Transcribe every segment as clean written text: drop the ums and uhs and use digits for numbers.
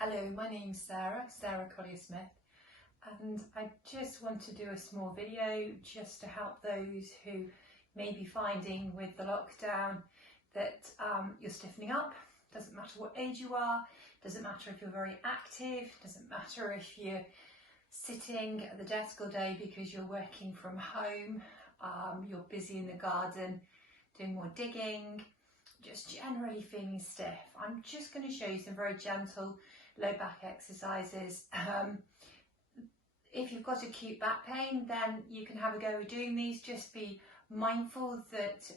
Hello, my name's Sarah Collier-Smith, and I just want to do a small video just to help those who may be finding with the lockdown that you're stiffening up. Doesn't matter what age you are, doesn't matter if you're very active, doesn't matter if you're sitting at the desk all day because you're working from home, you're busy in the garden doing more digging, just generally feeling stiff. I'm just going to show you some very gentle low back exercises. If you've got acute back pain, then you can have a go at doing these. Just be mindful that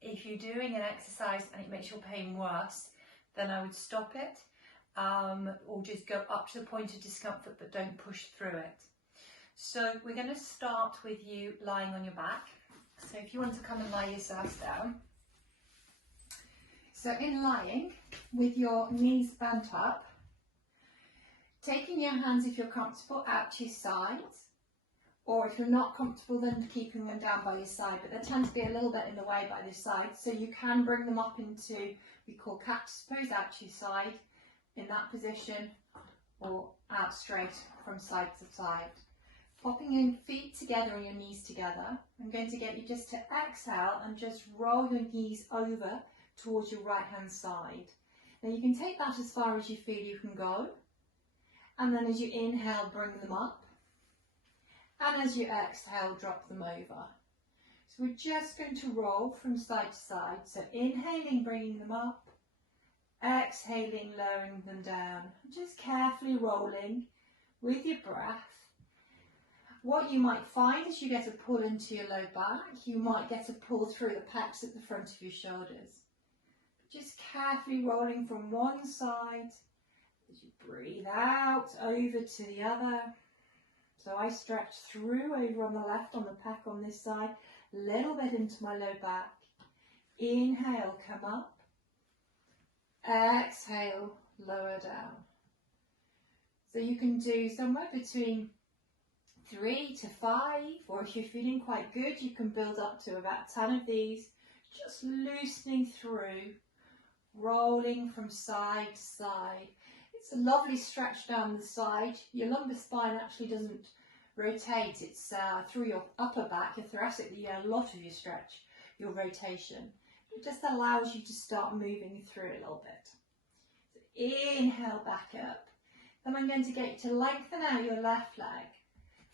if you're doing an exercise and it makes your pain worse, then I would stop it, or just go up to the point of discomfort, but don't push through it. So we're going to start with you lying on your back. So if you want to come and lie yourself down. So in lying, with your knees bent up, taking your hands, if you're comfortable, out to your sides, or if you're not comfortable, then keeping them down by your side, but they tend to be a little bit in the way by the side, so you can bring them up into, we call cactus pose, out to your side in that position, or out straight from side to side. Popping your feet together and your knees together. I'm going to get you just to exhale and just roll your knees over towards your right hand side. Now you can take that as far as you feel you can go, and then as you inhale, bring them up, and as you exhale, drop them over. So we're just going to roll from side to side. So inhaling, bringing them up, exhaling, lowering them down, just carefully rolling with your breath. What you might find is you get a pull into your low back, you might get a pull through the pecs at the front of your shoulders. Just carefully rolling from one side as you breathe out over to the other. So I stretch through over on the left, on the pec on this side, a little bit into my low back. Inhale, come up. Exhale, lower down. So you can do somewhere between 3 to 5, or if you're feeling quite good, you can build up to about 10 of these, just loosening through, rolling from side to side. It's a lovely stretch down the side. Your lumbar spine actually doesn't rotate, it's through your upper back, your thoracic, a lot of your stretch, your rotation. It just allows you to start moving through a little bit. So inhale, back up. Then I'm going to get you to lengthen out your left leg.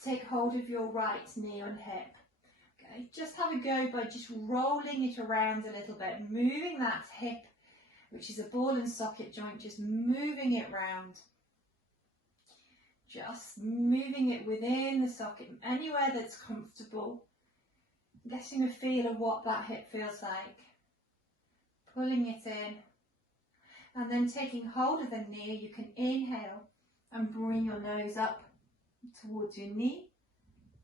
Take hold of your right knee and hip. Okay, just have a go by just rolling it around a little bit, moving that hip, which is a ball and socket joint, just moving it round. Just moving it within the socket, anywhere that's comfortable. Getting a feel of what that hip feels like. Pulling it in. And then taking hold of the knee, you can inhale and bring your nose up towards your knee,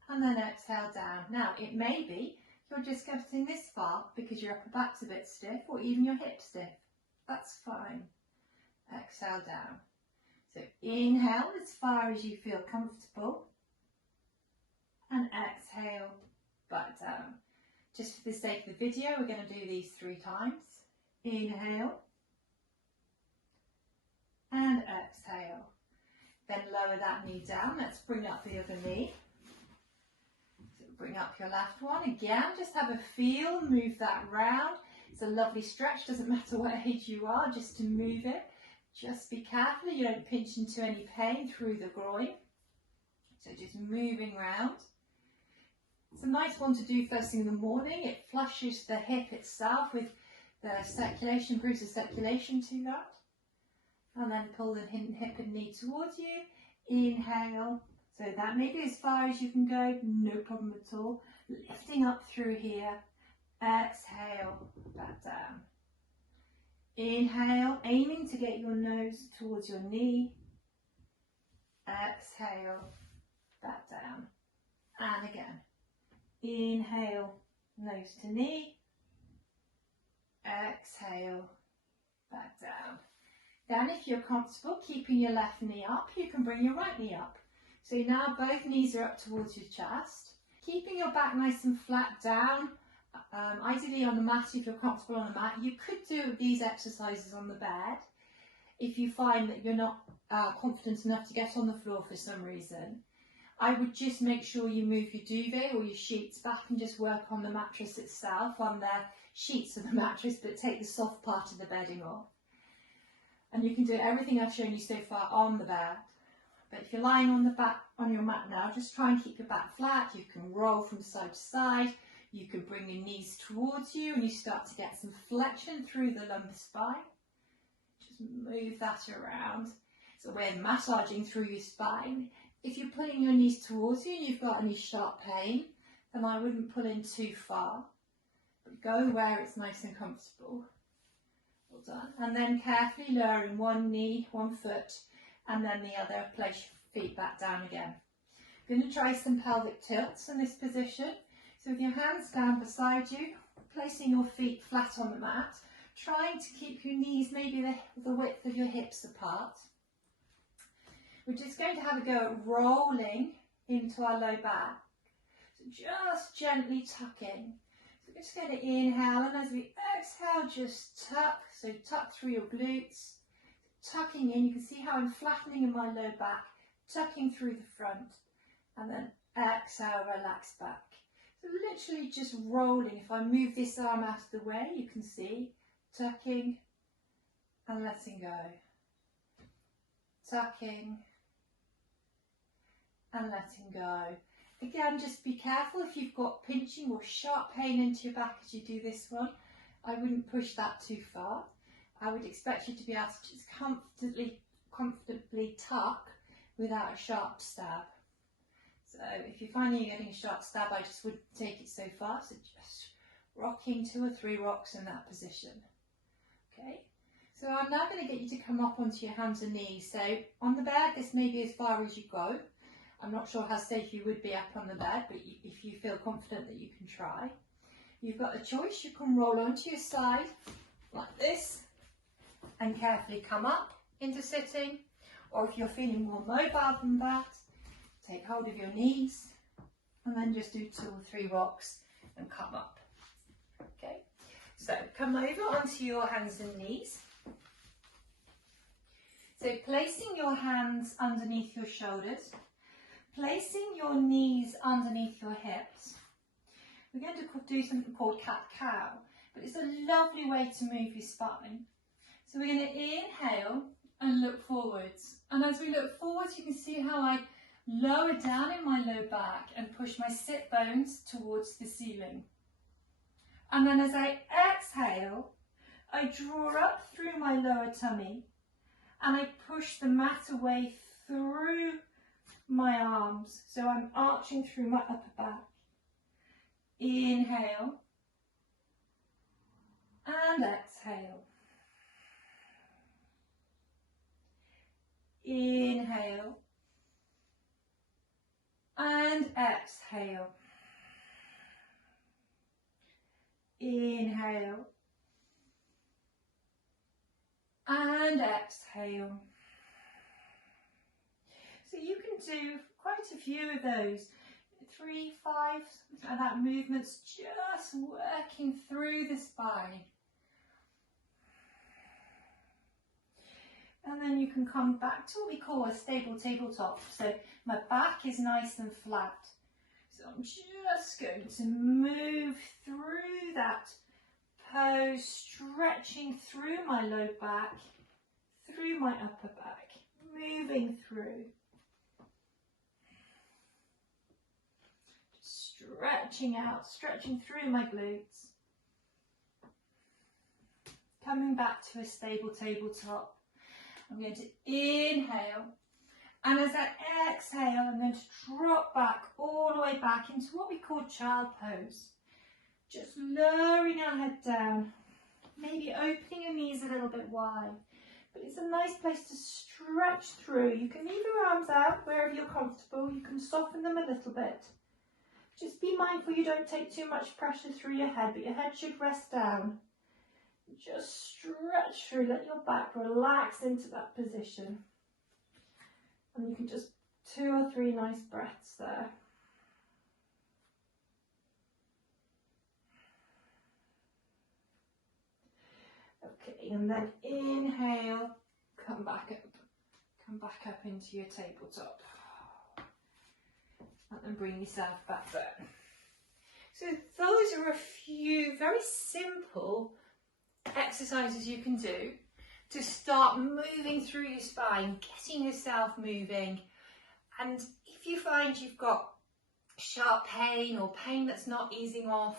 and then exhale down. Now it may be you're just getting this far because your upper back's a bit stiff, or even your hip stiff. That's fine. Exhale down. So inhale as far as you feel comfortable, and exhale back down. Just for the sake of the video, we're going to do these 3 times. Inhale and exhale. Then lower that knee down. Let's bring up the other knee. So bring up your left one. Again, just have a feel, move that round. It's a lovely stretch, doesn't matter what age you are, just to move it. Just be careful you don't pinch into any pain through the groin. So just moving round. It's a nice one to do first thing in the morning. It flushes the hip itself with the circulation, brings the circulation to that. And then pull the hip and knee towards you. Inhale. So that may be as far as you can go, no problem at all. Lifting up through here. Exhale, back down. Inhale, aiming to get your nose towards your knee. Exhale, back down. And again. Inhale, nose to knee. Exhale, back down. Then if you're comfortable keeping your left knee up, you can bring your right knee up. So now both knees are up towards your chest. Keeping your back nice and flat down, ideally on the mat if you're comfortable on the mat. You could do these exercises on the bed. if you find that you're not confident enough to get on the floor for some reason, I would just make sure you move your duvet or your sheets back and just work on the mattress itself, on the sheets of the mattress, but take the soft part of the bedding off. And you can do everything I've shown you so far on the bed. But if you're lying on the back on your mat now, just try and keep your back flat. You can roll from side to side. You can bring your knees towards you and you start to get some flexion through the lumbar spine. Just move that around. So we're massaging through your spine. If you're pulling your knees towards you and you've got any sharp pain, then I wouldn't pull in too far. But go where it's nice and comfortable. Well done. And then carefully lowering one knee, one foot, and then the other. Place your feet back down again. I'm going to try some pelvic tilts in this position. So with your hands down beside you, placing your feet flat on the mat, trying to keep your knees maybe the width of your hips apart. We're just going to have a go at rolling into our low back. So just gently tucking. So we're just going to inhale, and as we exhale, just tuck. So tuck through your glutes. Tucking in, you can see how I'm flattening in my low back, tucking through the front, and then exhale, relax back. So literally just rolling. If I move this arm out of the way, you can see tucking and letting go. Tucking and letting go. Again, just be careful if you've got pinching or sharp pain into your back as you do this one. I wouldn't push that too far. I would expect you to be able to just comfortably tuck without a sharp stab. So if you're finding you're getting a sharp stab, I just wouldn't take it so far. So just rocking 2 or 3 rocks in that position. Okay. So I'm now going to get you to come up onto your hands and knees. So on the bed, this may be as far as you go. I'm not sure how safe you would be up on the bed, but if you feel confident that you can try. You've got a choice. You can roll onto your side like this and carefully come up into sitting, or if you're feeling more mobile than that, take hold of your knees and then just do 2 or 3 rocks and come up. Okay, so come over onto your hands and knees. So placing your hands underneath your shoulders, placing your knees underneath your hips. We're going to do something called cat-cow, but it's a lovely way to move your spine. So we're going to inhale and look forwards. And as we look forwards, you can see how I lower down in my low back and push my sit bones towards the ceiling. And then as I exhale, I draw up through my lower tummy and I push the mat away through my arms. So I'm arching through my upper back. Inhale and exhale. Inhale and exhale. Inhale and exhale. So you can do quite a few of those, 3, 5, and that movement's just working through the spine. And then you can come back to what we call a stable tabletop. So my back is nice and flat. So I'm just going to move through that pose, stretching through my low back, through my upper back, moving through. Stretching out, stretching through my glutes. Coming back to a stable tabletop. I'm going to inhale, and as I exhale, I'm going to drop back all the way back into what we call child pose. Just lowering our head down, maybe opening your knees a little bit wide, but it's a nice place to stretch through. You can leave your arms out wherever you're comfortable. You can soften them a little bit. Just be mindful you don't take too much pressure through your head, but your head should rest down. Just stretch through, let your back relax into that position. And you can just 2 or 3 nice breaths there. Okay, and then inhale, come back up into your tabletop, and then bring yourself back down. So those are a few very simple exercises you can do to start moving through your spine, getting yourself moving. And if you find you've got sharp pain or pain that's not easing off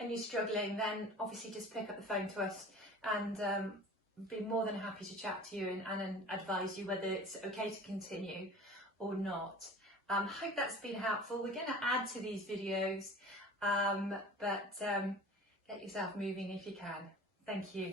and you're struggling, then obviously just pick up the phone to us, and be more than happy to chat to you and advise you whether it's okay to continue or not. Hope that's been helpful. We're going to add to these videos, but get yourself moving if you can. Thank you.